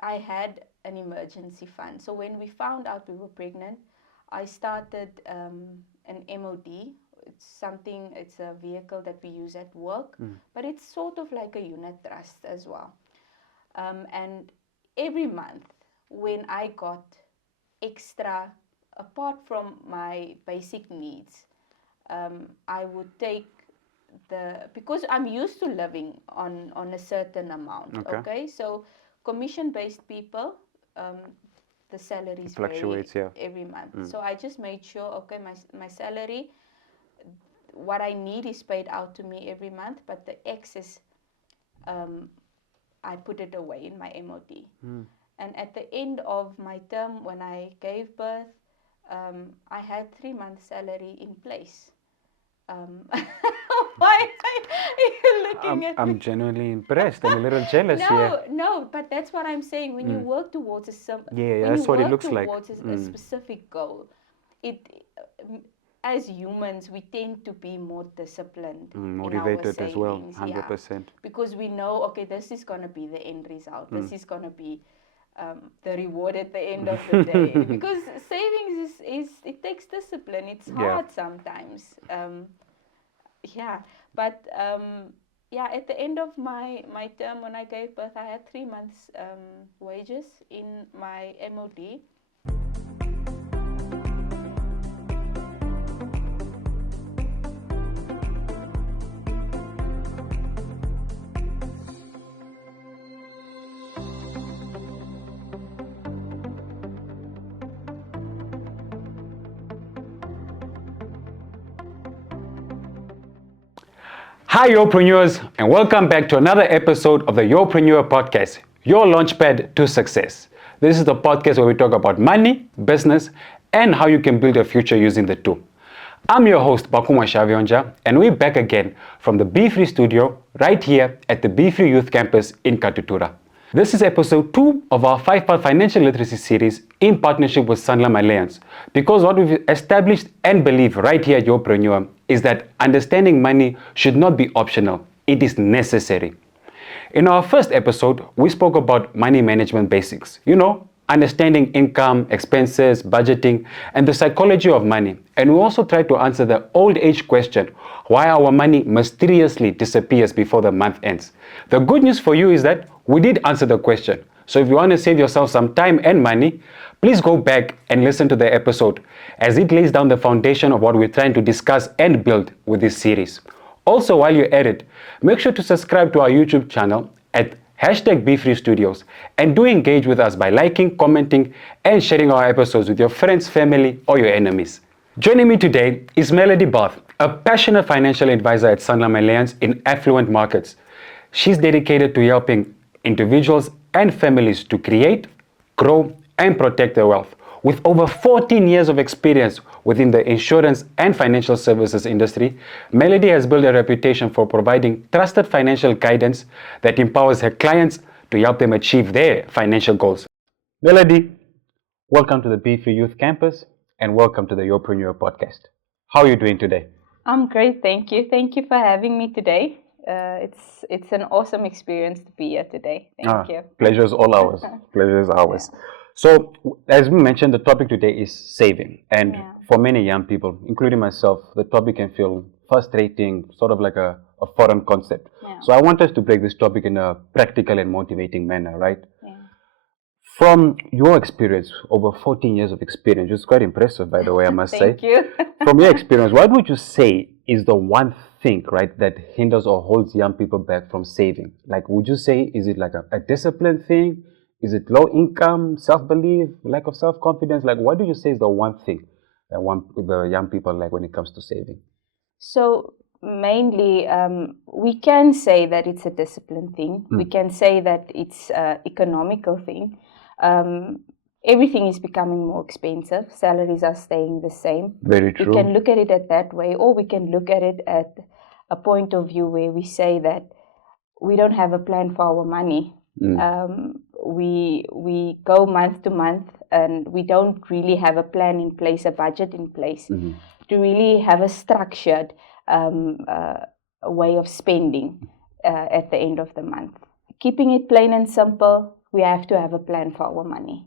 I had an emergency fund. So when we found out we were pregnant, I started an MOD. It's a vehicle that we use at work, but it's sort of like a unit trust as well. And every month when I got extra, apart from my basic needs, I would take because I'm used to living on a certain amount. Okay, so commission-based people, the salary fluctuates every month. So I just made sure, okay, my salary, what I need is paid out to me every month, but the excess, I put it away in my MOD. And at the end of my term, when I gave birth, I had 3 months salary in place. Why are you looking at me? I'm genuinely impressed and a little jealous here. No, but that's what I'm saying. When you work towards That's what it looks like. A specific goal, as humans, we tend to be more disciplined, motivated as well, 100%. Because we know, okay, this is going to be the end result. This is going to be the reward at the end of the day. Because savings it takes discipline. It's hard sometimes. But at the end of my term, when I gave birth, I had 3 months wages in my MOD. Hi, Preneurs, and welcome back to another episode of the Preneur Podcast, your launchpad to success. This is the podcast where we talk about money, business, and how you can build a future using the two. I'm your host, Mbakumua Tjaveondja, and we're back again from the Be Free studio right here at the Be Free Youth Campus in Katutura. This is episode 2 of our 5-part financial literacy series in partnership with SanlamAllianz, because what we've established and believe right here at Preneur is that understanding money should not be optional, it is necessary. In our first episode, we spoke about money management basics, understanding income, expenses, budgeting, and the psychology of money. And we also tried to answer the old age question, why our money mysteriously disappears before the month ends. The good news for you is that we did answer the question. So if you want to save yourself some time and money, please go back and listen to the episode, as it lays down the foundation of what we're trying to discuss and build with this series. Also, while you're at it, make sure to subscribe to our YouTube channel at #BeFreeStudios, and do engage with us by liking, commenting, and sharing our episodes with your friends, family, or your enemies. Joining me today is Melody Barth, a passionate financial advisor at SanlamAllianz in Affluent Markets. She's dedicated to helping individuals and families to create, grow, and protect their wealth. With over 14 years of experience within the insurance and financial services industry, Melody has built a reputation for providing trusted financial guidance that empowers her clients to help them achieve their financial goals. Melody, welcome to the Be Free Youth Campus and welcome to the Preneur Podcast. How are you doing today? I'm great, thank you. Thank you for having me today. It's an awesome experience to be here today. Thank you. Pleasure is all ours. Pleasure is ours. Yeah. So, as we mentioned, the topic today is saving. And for many young people, including myself, the topic can feel frustrating, sort of like a foreign concept. Yeah. So I want us to break this topic in a practical and motivating manner, right? Yeah. From your experience, over 14 years of experience, which is quite impressive, by the way, I must say. Thank you. From your experience, what would you say is the one thing, right, that hinders or holds young people back from saving? Like, would you say, is it like a discipline thing? Is it low income, self-belief, lack of self-confidence? Like, what do you say is the one thing that the young people like when it comes to saving? So, mainly, we can say that it's a discipline thing. We can say that it's an economical thing. Everything is becoming more expensive. Salaries are staying the same. Very true. We can look at it at that way, or we can look at it at a point of view where we say that we don't have a plan for our money. We go month to month, and we don't really have a plan in place, a budget in place, to really have a structured way of spending at the end of the month. Keeping it plain and simple, we have to have a plan for our money.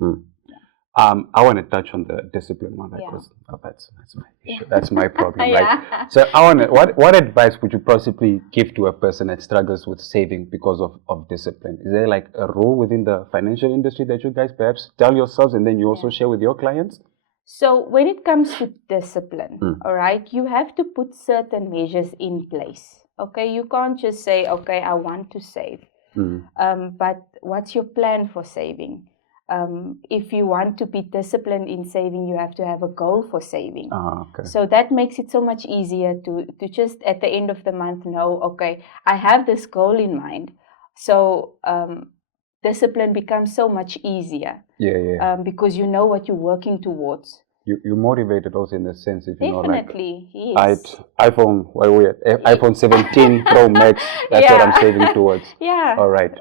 I want to touch on the discipline one because that's my issue. That's my problem, right? So what advice would you possibly give to a person that struggles with saving because of discipline? Is there like a rule within the financial industry that you guys perhaps tell yourselves and then you also share with your clients? So when it comes to discipline, all right, you have to put certain measures in place. Okay, you can't just say, okay, I want to save. But what's your plan for saving? If you want to be disciplined in saving, you have to have a goal for saving. So that makes it so much easier to just at the end of the month know, okay, I have this goal in mind. So discipline becomes so much easier. Because you know what you're working towards. You're motivated also in the sense if you Definitely, know like iPhone 17 Pro Max, that's what I'm saving towards. All right.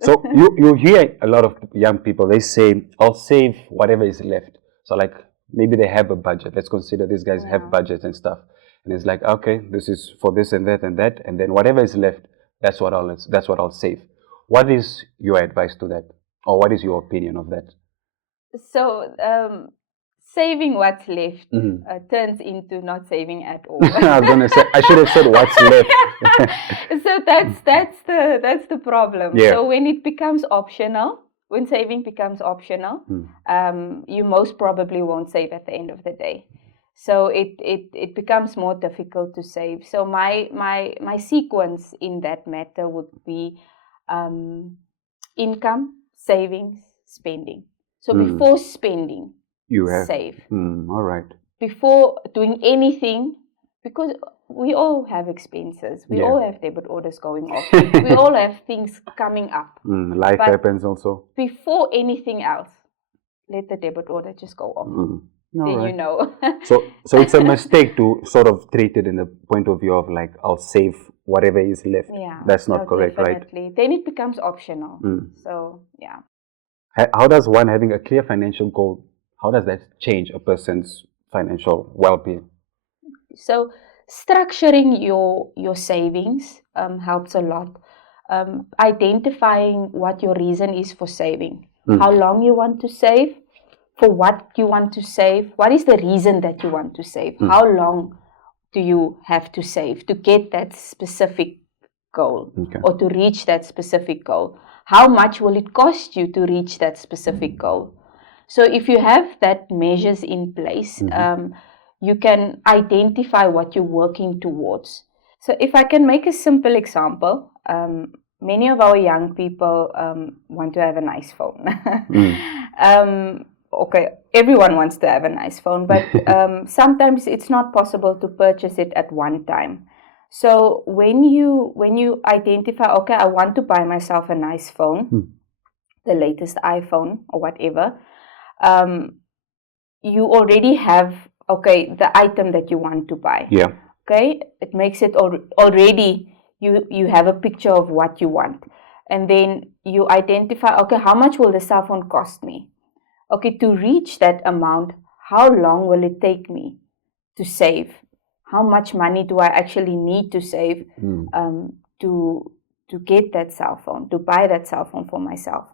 So you hear a lot of young people, they say, I'll save whatever is left. So like maybe they have a budget. Let's consider these guys have budgets and stuff. And it's like, okay, this is for this and that and that, and then whatever is left, that's what I'll save. What is your advice to that? Or what is your opinion of that? So saving what's left turns into not saving at all. I was gonna say I should have said what's left. So that's the problem. So when it becomes optional, when saving becomes optional, you most probably won't save at the end of the day. So it becomes more difficult to save. So my sequence in that matter would be income, savings, spending. So before spending, you have save. All right. Before doing anything, because we all have expenses. We all have debit orders going off. We all have things coming up. Life happens also. Before anything else, let the debit order just go off. Then you know. So it's a mistake to sort of treat it in the point of view of like, I'll save whatever is left. That's not correct, definitely. right? Then it becomes optional. So, How does one having a clear financial goal, how does that change a person's financial well-being? So structuring your savings helps a lot. Identifying what your reason is for saving. How long you want to save, for what you want to save, what is the reason that you want to save, how long do you have to save to get that specific goal or to reach that specific goal. How much will it cost you to reach that specific goal? So if you have that measures in place, you can identify what you're working towards. So if I can make a simple example, many of our young people want to have a nice phone. Okay, everyone wants to have a nice phone, but sometimes it's not possible to purchase it at one time. So when you identify, okay, I want to buy myself a nice phone, the latest iPhone or whatever, you already have, okay, the item that you want to buy. Okay, it makes it already, you have a picture of what you want. And then you identify, okay, how much will the cell phone cost me? Okay, to reach that amount, how long will it take me to save? How much money do I actually need to save to get that cell phone, to buy that cell phone for myself?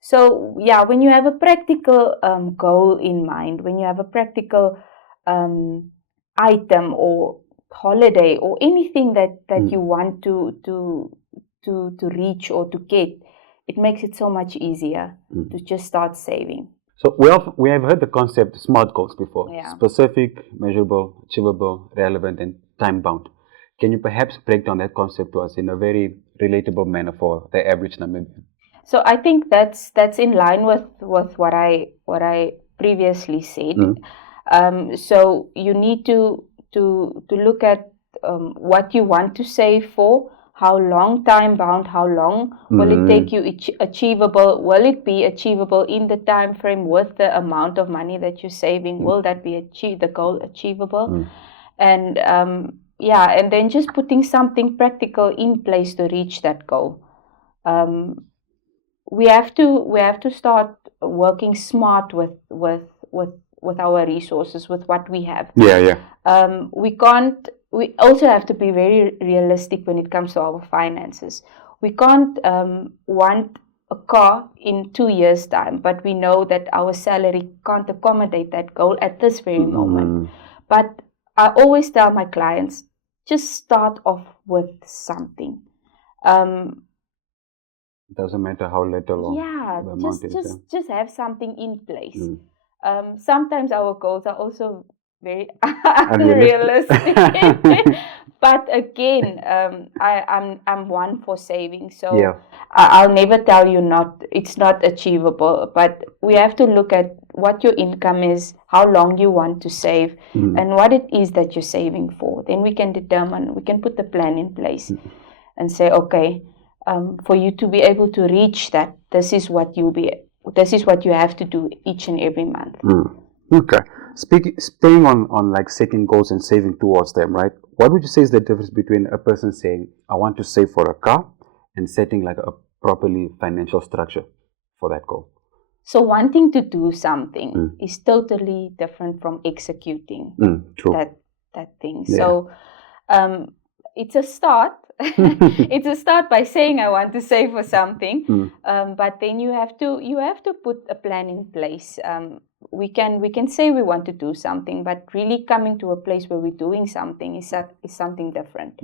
So when you have a practical goal in mind, when you have a practical item or holiday or anything that you want to reach or to get, it makes it so much easier to just start saving. So we have heard the concept SMART goals before. Specific, measurable, achievable, relevant, and time-bound. Can you perhaps break down that concept to us in a very relatable manner for the average Namibian? So I think that's in line with what I previously said. So you need to look at what you want to save for. How long time bound? How long will it take you achievable? Will it be achievable in the time frame with the amount of money that you're saving? Will that be the goal achievable? And and then just putting something practical in place to reach that goal. We have to start working smart with our resources, with what we have. We also have to be very realistic when it comes to our finances. We can't want a car in 2 years' time, but we know that our salary can't accommodate that goal at this very moment. But I always tell my clients, just start off with something. Doesn't matter how little or the amount is. Just have something in place. Sometimes our goals are also very unrealistic. But again, I'm one for saving, so I'll never tell you it's not achievable. But we have to look at what your income is, how long you want to save, and what it is that you're saving for. Then we can put the plan in place and say, okay, for you to be able to reach that, this is what you have to do each and every month. Okay. Staying on like setting goals and saving towards them, right? What would you say is the difference between a person saying, I want to save for a car, and setting like a properly financial structure for that goal? So wanting to do something is totally different from executing that thing. Yeah. So it's a start. It's a start by saying I want to save for something, but then you have to put a plan in place. We can say we want to do something, but really coming to a place where we're doing something is something different.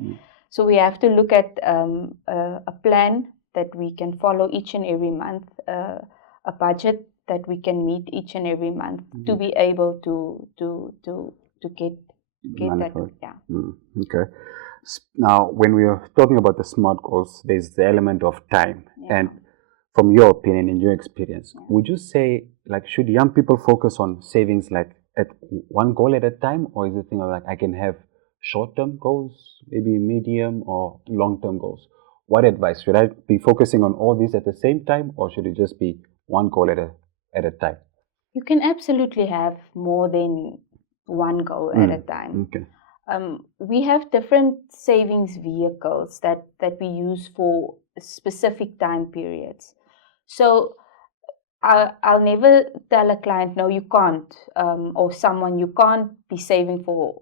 So we have to look at a plan that we can follow each and every month, a budget that we can meet each and every month to be able to get that. Okay. Now, when we are talking about the SMART goals, there's the element of time. And from your opinion and your experience, would you say, like, should young people focus on savings like at one goal at a time, or is it thing of like I can have short-term goals, maybe medium or long-term goals? What advice? Should I be focusing on all these at the same time, or should it just be one goal at a time? You can absolutely have more than one goal at a time. Okay. We have different savings vehicles that we use for specific time periods. So I'll never tell a client, no, you can't, or someone, you can't be saving for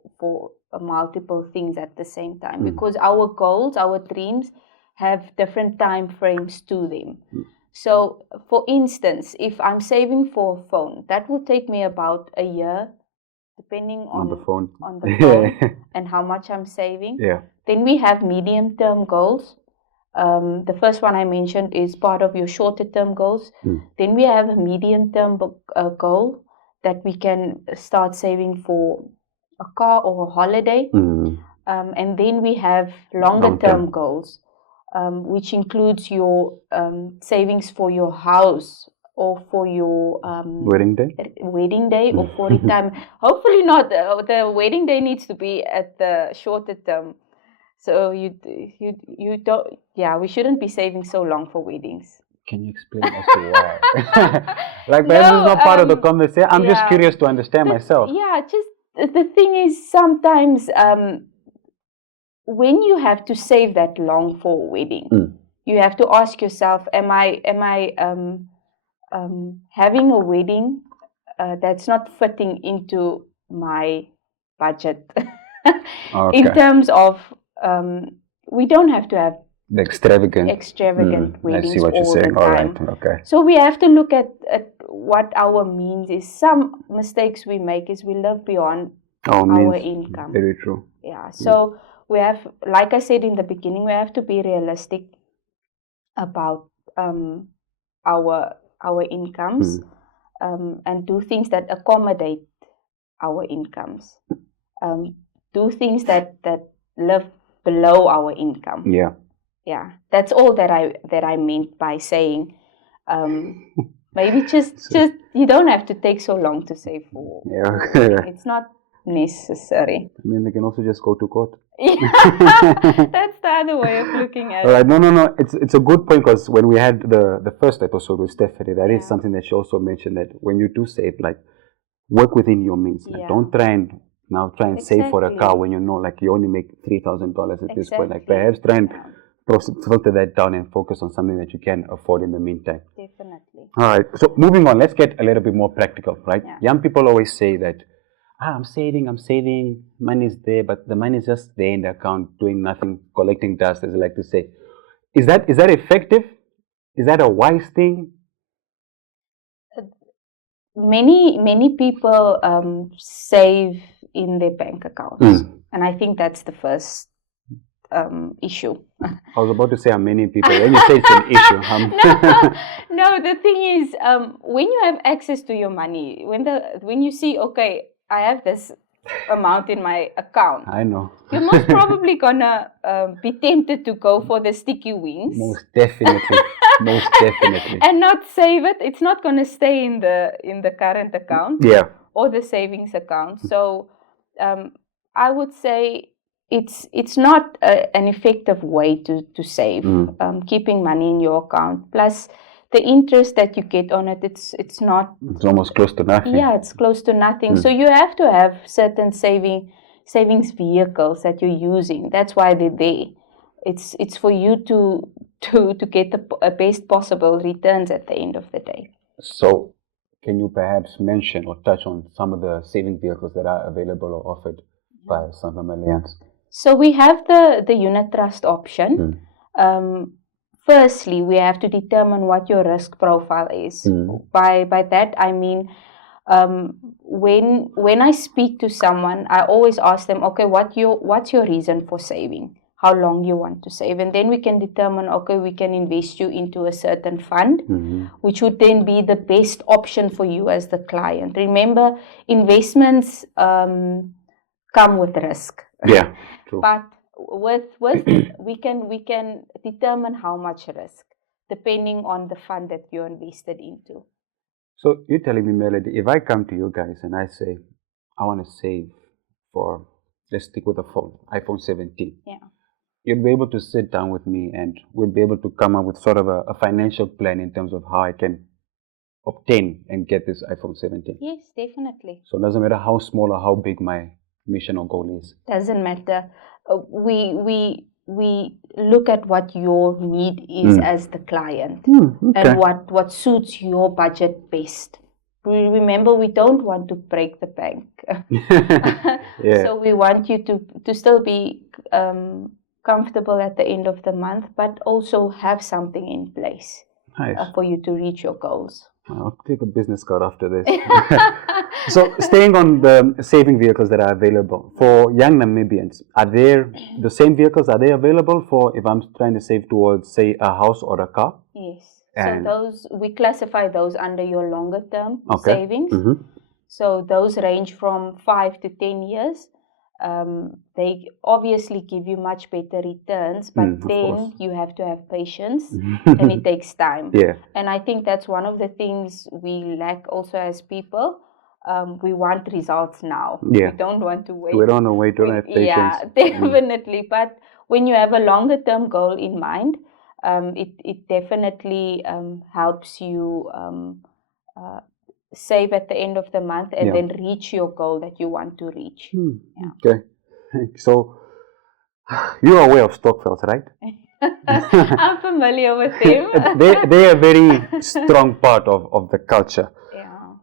multiple things at the same time, because our goals, our dreams have different time frames to them. So, for instance, if I'm saving for a phone, that will take me about a year, depending on the phone and how much I'm saving. Then we have medium-term goals. The first one I mentioned is part of your shorter-term goals. Then we have a medium-term goal that we can start saving for a car or a holiday. And then we have longer-term goals, which includes your savings for your house, or for your wedding day, or for retirement. Hopefully not. The wedding day needs to be at the shorter term. So you don't. Yeah, we shouldn't be saving so long for weddings. Can you explain as to why? Like, perhaps it's not part of the conversation. I'm just curious to understand myself. Yeah, just the thing is, sometimes when you have to save that long for a wedding, you have to ask yourself, am I having a wedding that's not fitting into my budget? In terms of, we don't have to have the extravagant weddings. I see what you're saying. All right, okay. So we have to look at what our means is. Some mistakes we make is we live beyond our income. Very true. Yeah. So we have, like I said in the beginning, we have to be realistic about our incomes, and do things that accommodate our incomes. Do things that live below our income. Yeah, that's all that I meant by saying, maybe just you don't have to take so long to save for. It's not necessary. I mean, they can also just go to court. That's the other way of looking at it. Right. No. It's a good point, because when we had the first episode with Stephanie, that is something that she also mentioned, that when you do save, like, work within your means. Like, don't try and save for a car when you know, like, you only make $3,000 at this point. Like, perhaps try and filter that down and focus on something that you can afford in the meantime. Definitely. All right. So moving on, let's get a little bit more practical, right? Young people always say that, I'm saving, money's there, but the money's just there in the account, doing nothing, collecting dust, as I like to say. Is that effective? Is that a wise thing? Many people save in their bank accounts, and I think that's the first issue. I was about to say how many people. When you say it's an issue, no. The thing is, when you have access to your money, when you see, okay, I have this amount in my account, I know you're most probably gonna be tempted to go for the sticky wings. Most definitely. And not save it. It's not gonna stay in the current account. Yeah. Or the savings account. So I would say it's not an effective way to save. Keeping money in your account, plus the interest that you get on it, it's not. It's almost close to nothing. Yeah, it's close to nothing. So you have to have certain savings vehicles that you're using. That's why they're there. It's for you to get the best possible returns at the end of the day. So, can you perhaps mention or touch on some of the saving vehicles that are available or offered by SanlamAllianz? So we have the unit trust option. Firstly, we have to determine what your risk profile is. By that I mean, when I speak to someone, I always ask them, okay, what's your reason for saving? How long you want to save? And then we can determine, okay, we can invest you into a certain fund, which would then be the best option for you as the client. Remember, investments come with risk. Yeah, true. But with we can determine how much risk depending on the fund that you're invested into. So you're telling me, Melody, if I come to you guys and I say I want to save for, let's stick with the phone, iPhone 17. Yeah. You'd be able to sit down with me and we'll be able to come up with sort of a financial plan in terms of how I can obtain and get this iPhone 17. Yes, definitely. So it doesn't matter how small or how big my mission or goal is. Doesn't matter. We look at what your need is as the client, and what suits your budget best. Remember, we don't want to break the bank. Yeah. So we want you to still be comfortable at the end of the month, but also have something in place for you to reach your goals. I'll take a business card after this. So staying on the saving vehicles that are available for young Namibians, are there the same vehicles? Are they available for if I'm trying to save towards, say, a house or a car? Yes. And so those, we classify those under your longer term savings. So those range from 5 to 10 years. They obviously give you much better returns, but then you have to have patience and it takes time. Yeah. And I think that's one of the things we lack also as people. We want results now. Yeah. We don't want to wait. We don't want to wait, don't have patience. Yeah, definitely. But when you have a longer term goal in mind, it definitely helps you save at the end of the month and then reach your goal that you want to reach. Okay. So you are aware of Stokvels, right? I'm familiar with them. they are a very strong part of the culture. Yeah.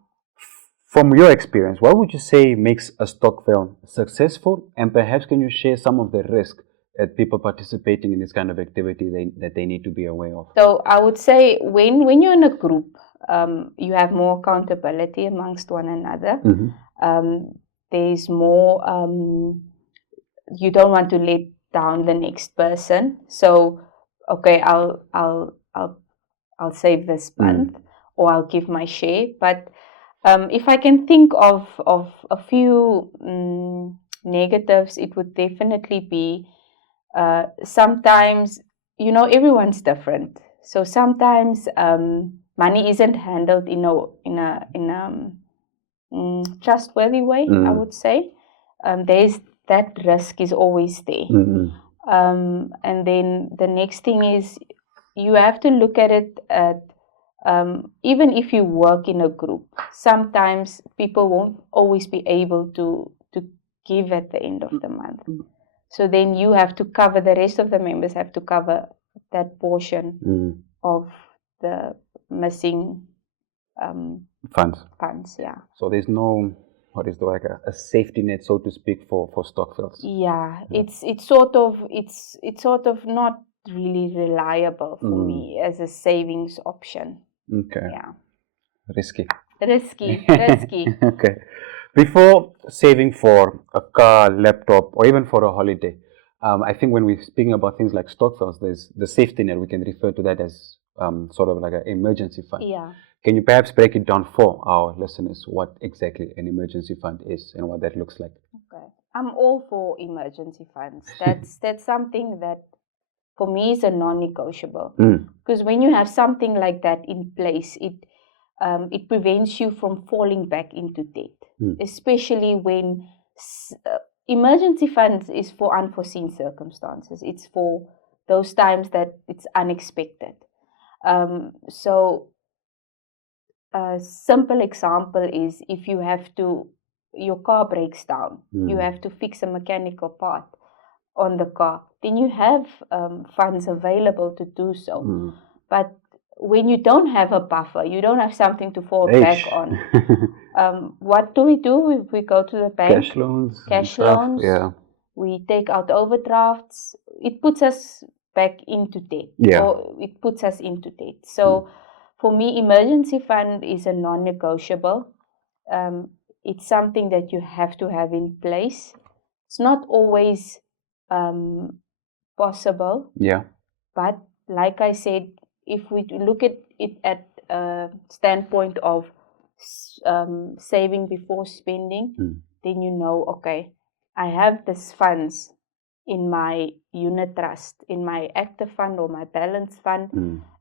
From your experience, what would you say makes a Stokvel successful? And perhaps can you share some of the risk that people participating in this kind of activity that they need to be aware of? So I would say when you're in a group, you have more accountability amongst one another. There's more, you don't want to let down the next person. So, okay, I'll save this month or I'll give my share. But if I can think of a few negatives, it would definitely be sometimes, everyone's different. So sometimes money isn't handled in a trustworthy way, I would say. There's that risk is always there. And then the next thing is you have to look at it at even if you work in a group, sometimes people won't always be able to give at the end of the month. So then you have to cover, the rest of the members have to cover that portion of the missing funds. Yeah. So there's no, what is like a safety net, so to speak, for Stokvels? Yeah, it's sort of not really reliable for me as a savings option. Okay. Yeah. Risky. Risky. Okay. Before saving for a car, laptop, or even for a holiday, I think when we're speaking about things like stokvels, there's the safety net. We can refer to that as sort of like an emergency fund. Yeah. Can you perhaps break it down for our listeners what exactly an emergency fund is and what that looks like? Okay. I'm all for emergency funds. That's something that for me is a non-negotiable. Because when you have something like that in place, it prevents you from falling back into debt, especially when emergency funds is for unforeseen circumstances. It's for those times that it's unexpected. So a simple example is if your car breaks down, you have to fix a mechanical part on the car, then you have funds available to do so. But when you don't have a buffer, you don't have something to fall back on. What do? We go to the bank. Cash loans. Yeah. We take out overdrafts. It puts us back into debt. Yeah. Or it puts us into debt. So for me, emergency fund is a non-negotiable. It's something that you have to have in place. It's not always possible. Yeah. But like I said, if we look at it at a standpoint of saving before spending, then you know, okay, I have this funds in my unit trust, in my active fund or my balance fund,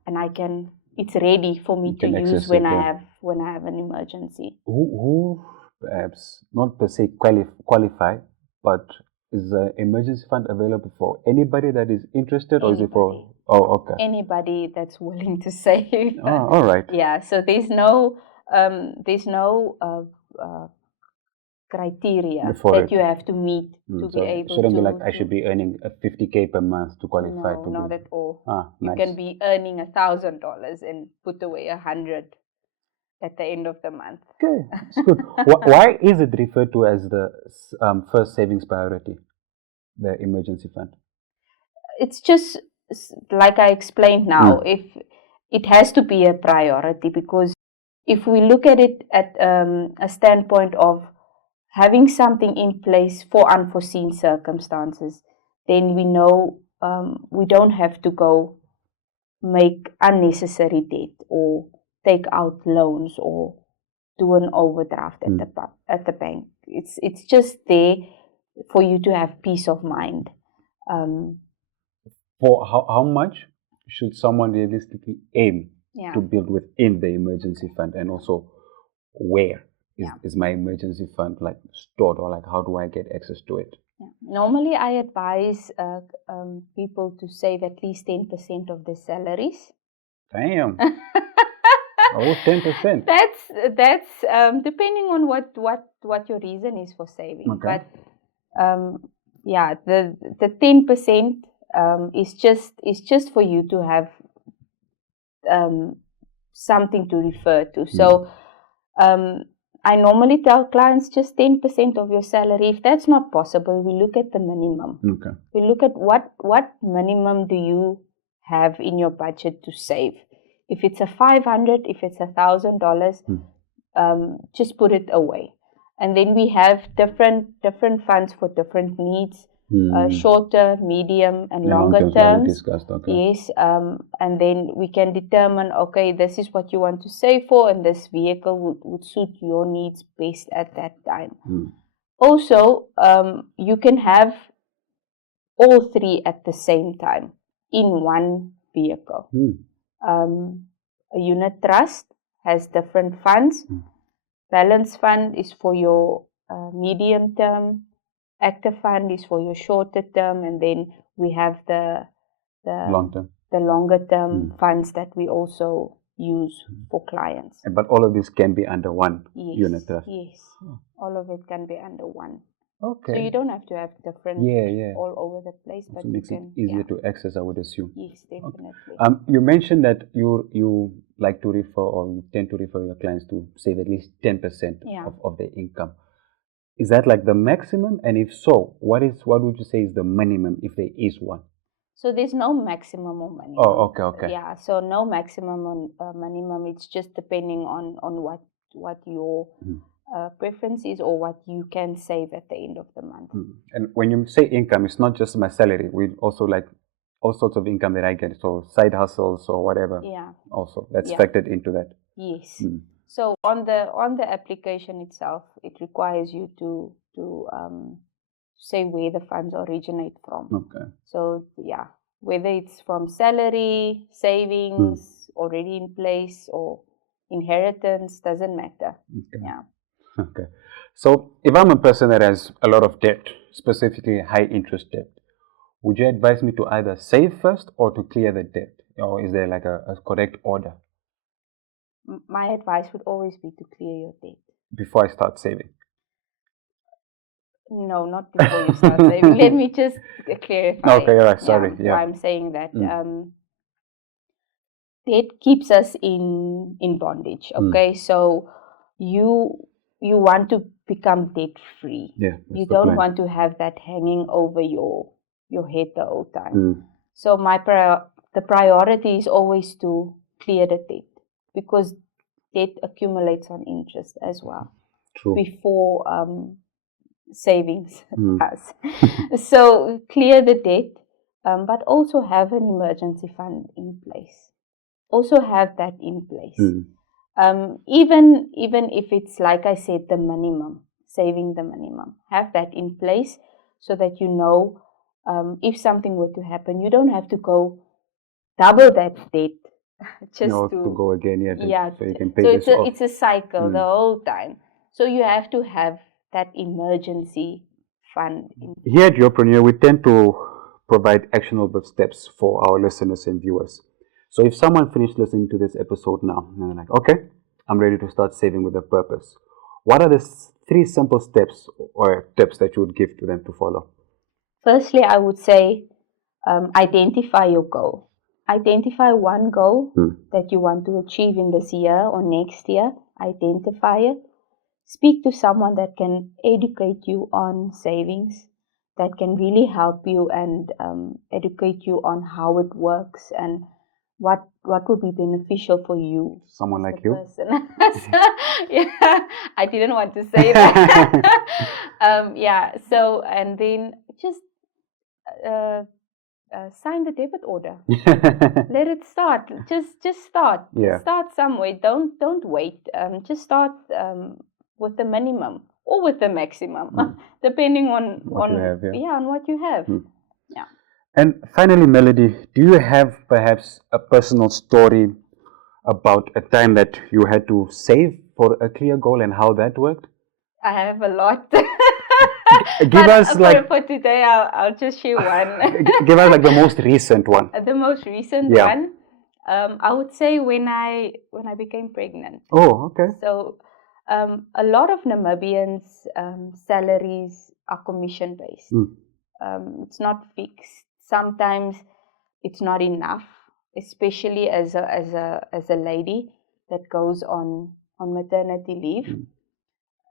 and it's ready for me to use when I have an emergency. Who perhaps not per se qualify, but is the emergency fund available for anybody that is interested, or is it for? Oh, okay. Anybody that's willing to save. Oh, all right. Yeah. So there's no criteria that you have to meet to be able to. Shouldn't be like I should be earning a 50K per month to qualify. No, not at all. You can be earning $1,000 and put away $100 at the end of the month. Okay, that's good. Why is it referred to as the first savings priority, the emergency fund? It's just like I explained now. If it has to be a priority, because if we look at it at a standpoint of having something in place for unforeseen circumstances, then we know we don't have to go make unnecessary debt or take out loans or do an overdraft at the bank. It's just there for you to have peace of mind. For how much should someone realistically aim to build within the emergency fund, and also where is my emergency fund like stored, or like how do I get access to it? Yeah. Normally, I advise people to save at least 10% of their salaries. Damn. Oh, 10%. That's depending on what your reason is for saving. Okay. But the 10% is just for you to have something to refer to. So I normally tell clients just 10% of your salary. If that's not possible, we look at the minimum. Okay. We look at what minimum do you have in your budget to save. If it's a $500, if it's $1,000, just put it away. And then we have different funds for different needs, shorter, medium, and longer terms. Discussed, okay. Yes, and then we can determine, okay, this is what you want to save for, and this vehicle would suit your needs best at that time. Also, you can have all three at the same time in one vehicle. A unit trust has different funds. Balance fund is for your medium term. Active fund is for your shorter term, and then we have the longer term funds that we also use for clients. But all of this can be under one unit trust. Yes, all of it can be under one. Okay. So you don't have to have different all over the place, but it makes it easier to access, I would assume. Yes, definitely. Okay. You mentioned that you like to refer, or you tend to refer your clients to save at least 10% of their income. Is that like the maximum? And if so, what would you say is the minimum, if there is one? So there's no maximum or minimum. Oh, okay. Yeah, so no maximum or minimum. It's just depending on what your preference is or what you can save at the end of the month. And when you say income, it's not just my salary. We also like all sorts of income that I get. So side hustles or whatever. Yeah. Also, that's factored into that. Yes. So on the application itself, it requires you to say where the funds originate from. Okay. So yeah, whether it's from salary, savings already in place, or inheritance, doesn't matter. Okay. Yeah. Okay. So if I'm a person that has a lot of debt, specifically high interest debt, would you advise me to either save first or to clear the debt? Or is there like a correct order? My advice would always be to clear your debt. Before I start saving? No, not before you start saving. Let me just clarify. Okay, all right, sorry. Why I'm saying that. Debt keeps us in bondage. Okay, so you want to become debt free. Yeah, you don't want to have that hanging over your head the whole time. So the priority is always to clear the debt, because debt accumulates on interest as well. True. Before savings does. So clear the debt, but also have an emergency fund in place. Also have that in place. Even if it's, like I said, the minimum, saving the minimum, have that in place so that you know if something were to happen, you don't have to go double that debt just to go again. So you can pay so this off. it's a cycle the whole time. So you have to have that emergency fund. Here at Your Preneur, we tend to provide actionable steps for our listeners and viewers. So if someone finished listening to this episode now and they're like, okay, I'm ready to start saving with a purpose, what are the 3 simple steps or tips that you would give to them to follow? Firstly, I would say identify your goal. Identify one goal that you want to achieve in this year or next year. Identify it. Speak to someone that can educate you on savings, that can really help you and educate you on how it works and what would be beneficial for you. Someone like you? Yeah, I didn't want to say that. So, and then just sign the debit order. Let it start. Just start. Yeah. Start somewhere. Don't wait. Just start with the minimum or with the maximum, depending on what you have. on what you have. Yeah. And finally, Melody, do you have perhaps a personal story about a time that you had to save for a clear goal and how that worked? I have a lot. Give us for today, I'll just share one. Give us like the most recent one. The most recent one, I would say when I became pregnant. Oh, okay. So a lot of Namibians' salaries are commission based. It's not fixed. Sometimes it's not enough, especially as a lady that goes on maternity leave.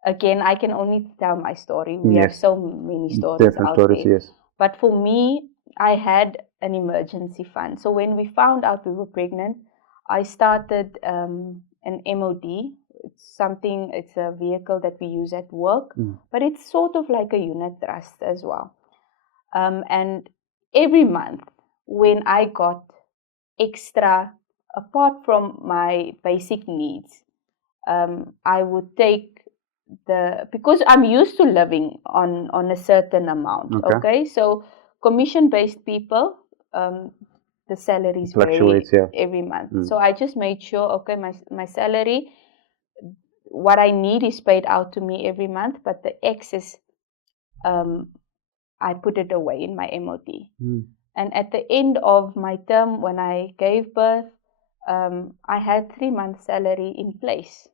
Again, I can only tell my story. We have so many stories Different out stories, there. yes. But for me, I had an emergency fund. So when we found out we were pregnant, I started an MOD. It's a vehicle that we use at work, but it's sort of like a unit trust as well. And every month when I got extra, apart from my basic needs, I would take because I'm used to living on a certain amount. Okay? So commission-based people, the salaries fluctuates vary every month. So I just made sure, okay, my salary, what I need is paid out to me every month, but the excess, I put it away in my MOD. And at the end of my term, when I gave birth, I had 3 months' salary in place.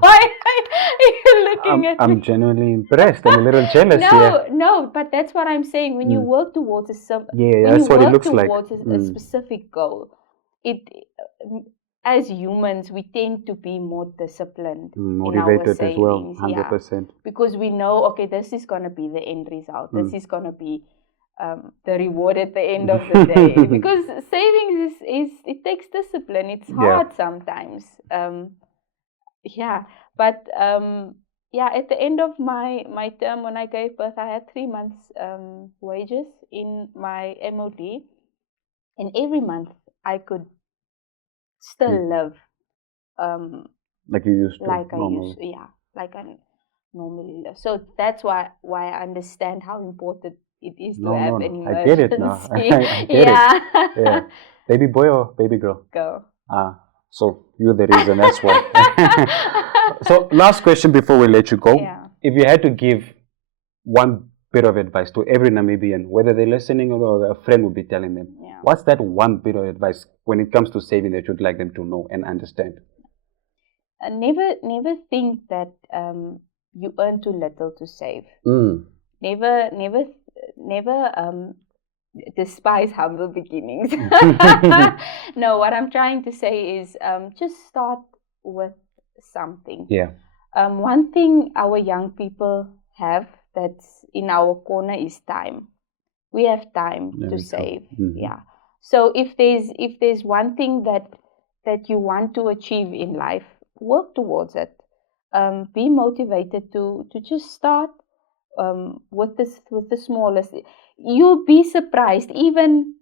Why are you looking at me? I'm genuinely impressed. I'm a little jealous here. No, but that's what I'm saying. When you work towards that's what it looks like. A specific goal, as humans, we tend to be more disciplined, motivated in our as well, 100%. Because we know, okay, this is going to be the end result. This is going to be the reward at the end of the day. Because savings is it takes discipline. It's hard sometimes. But at the end of my term when I gave birth, I had 3 months wages in my MOD, and every month I could still live like you used to. like I normally live. So that's why I understand how important it is to have an emergency. I get it now. I get it. Yeah. Baby boy or baby girl? Girl. So you're the reason, that's why. So last question before we let you go. Yeah. If you had to give one bit of advice to every Namibian, whether they're listening or a friend would be telling them, what's that one bit of advice when it comes to saving that you'd like them to know and understand? Never think that you earn too little to save. Never despise humble beginnings. No, what I'm trying to say is just start with something. Yeah. One thing our young people have that's in our corner is time. We have time to save. Yeah. So if there's one thing that you want to achieve in life, work towards it. Be motivated to just start with the smallest. You'll be surprised. Even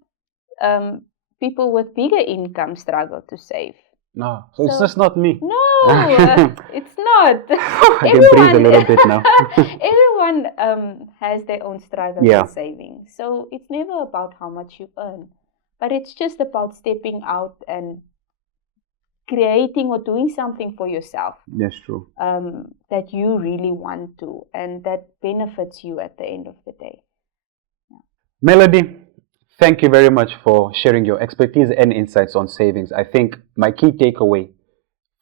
people with bigger income struggle to save. No, so it's just not me. No, it's not. I can breathe a little bit now. Everyone has their own struggle with saving. So it's never about how much you earn, but it's just about stepping out and creating or doing something for yourself. That's true. That you really want to, and that benefits you at the end of the day. Melody, thank you very much for sharing your expertise and insights on savings. I think my key takeaway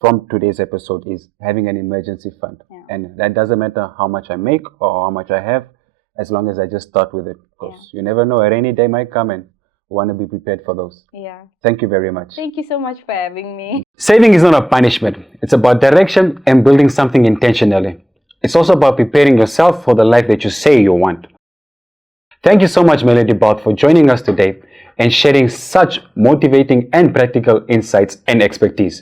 from today's episode is having an emergency fund. And that doesn't matter how much I make or how much I have, as long as I just start with it. Because you never know, a rainy day might come and we want to be prepared for those. Thank you very much. Thank you so much for having me. Saving is not a punishment. It's about direction and building something intentionally. It's also about preparing yourself for the life that you say you want. Thank you so much, Melody Barth, for joining us today and sharing such motivating and practical insights and expertise.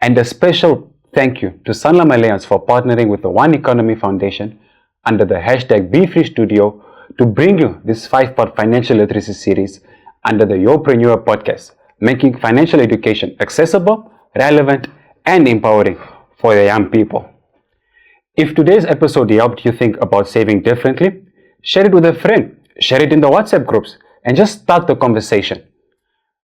And a special thank you to SanlamAllianz for partnering with the One Economy Foundation under the hashtag #BeFreeStudio to bring you this 5-part financial literacy series under the Your Preneur Podcast, making financial education accessible, relevant, and empowering for the young people. If today's episode helped you think about saving differently, share it with a friend, share it in the WhatsApp groups, and just start the conversation.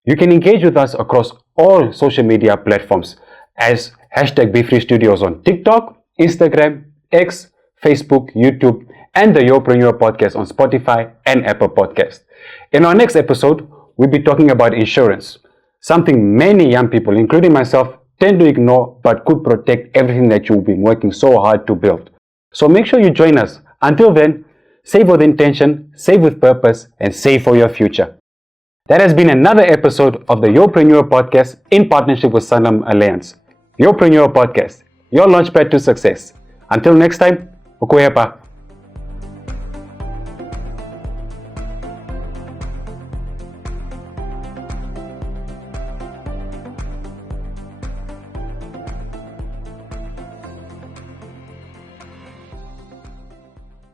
You can engage with us across all social media platforms as #BeFreeStudios on TikTok, Instagram, X, Facebook, YouTube, and the Your Preneur Podcast on Spotify and Apple Podcasts. In our next episode, we'll be talking about insurance, something many young people, including myself, tend to ignore but could protect everything that you've been working so hard to build. So make sure you join us. Until then, save with intention, save with purpose, and save for your future. That has been another episode of the Your Preneur Podcast in partnership with SanlamAllianz. Your Preneur Podcast, your launchpad to success. Until next time, ukuyepa.